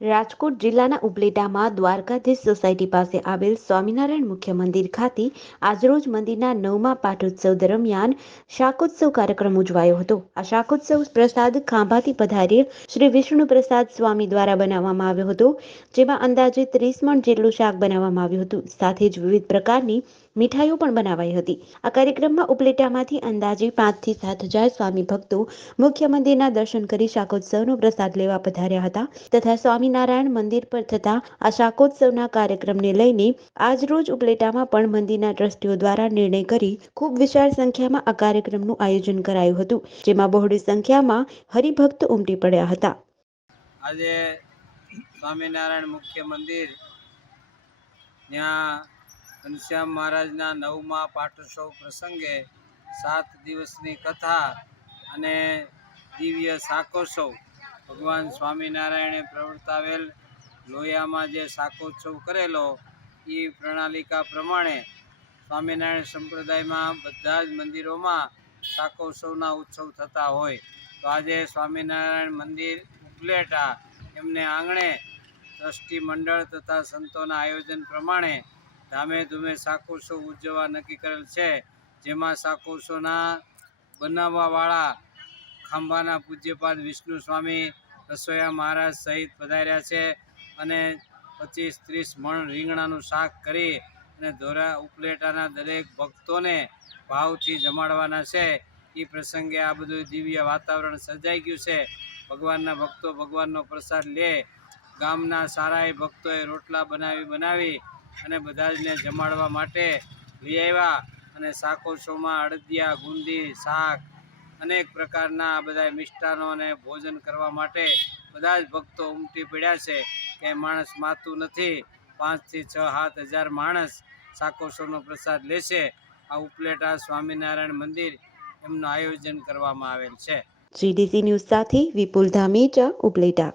રાજકોટ જિલ્લાના ઉપલેટામાં દ્વારકાધીશ સોસાયટી પાસે આવેલ સ્વામિનારાયણ મુખ્ય મંદિર ખાતે આજરોજ મંદિરના નવમા પાઠોત્સવ દરમિયાન શાકોત્સવ કાર્યક્રમ ઉજવાયો હતો. આ શાકોત્સવ પ્રસાદ ખાંભાથી પધારી શ્રી વિષ્ણુ પ્રસાદ સ્વામી દ્વારા બનાવવામાં આવ્યો હતો, જેમાં અંદાજે ત્રીસ મણ જેટલું શાક બનાવવામાં આવ્યું હતું. સાથે જ વિવિધ પ્રકારની મીઠાઈઓ પણ બનાવાઈ હતી. આ કાર્યક્રમમાં ઉપલેટામાંથી અંદાજે પાંચથી સાત હજાર સ્વામી ભક્તો મુખ્ય મંદિરના દર્શન કરી શાકોત્સવનો પ્રસાદ લેવા પધાર્યા હતા તથા સ્વામિનારાયણ મંદિર પર થતા આ શાકોત્સવના કાર્યક્રમને લઈને આજરોજ ઉપલેટામાં પણ મંદિરના ટ્રસ્ટીઓ દ્વારા નિર્ણય કરી ખૂબ વિશાળ સંખ્યામાં આ કાર્યક્રમનું આયોજન કરાયું હતું, જેમાં બહોળી સંખ્યામાં હરિભક્ત ઉમટી પડ્યા હતા. આજે સ્વામિનારાયણ મુખ્ય મંદિર, ત્યાં ઘનશ્યામ મહારાજના નવમા પાઠોત્સવ પ્રસંગે સાત દિવસની કથા અને દિવ્ય શાકોત્સવ ભગવાન સ્વામિનારાયણે પ્રવર્તાવેલ લોહિયામાં જે શાકોત્સવ કરેલો એ પ્રણાલિકા પ્રમાણે સ્વામિનારાયણ સંપ્રદાયમાં બધા જ મંદિરોમાં શાકોત્સવના ઉત્સવ થતા હોય. તો આજે સ્વામિનારાયણ મંદિર ઉપલેટા એમને આંગણે ટ્રસ્ટી મંડળ તથા સંતોના આયોજન પ્રમાણે ધામે ધૂમે શાકોત્સવ ઉજવવા નક્કી કરેલ છે. જેમાં શાકોત્સવના બનાવવાવાળા ખાંભાના પૂજ્યપાદ વિષ્ણુ સ્વામી રસોયા મહારાજ સહિત પધાર્યા છે અને પચીસ ત્રીસ મણ રીંગણાનું શાક કરી અને ધોરા ઉપલેટાના દરેક ભક્તોને ભાવથી જમાડવાના છે. એ પ્રસંગે આ બધું દિવ્ય વાતાવરણ સર્જાઈ ગયું છે. ભગવાનના ભક્તો ભગવાનનો પ્રસાદ લે. ગામના સારાએ ભક્તોએ રોટલા બનાવી બનાવી અને બધા જને જમાડવા માટે લઈ આવ્યા અને શાકોત્સવમાં અડદિયા, ગુંદી, શાક, અનેક પ્રકારના બધા મિષ્ટાનો અને ભોજન કરવા માટે બધા જ ભક્તો ઉમટી પડ્યા છે. કે માણસ માતું નથી. પાંચથી છ, સાત હજાર માણસ શાકોત્સવનો પ્રસાદ લેશે આ ઉપલેટા સ્વામિનારાયણ મંદિર એમનું આયોજન કરવામાં આવેલ છે. જીડીસી ન્યૂઝ સાથે વિપુલ ધામેચા ઉપલેટા.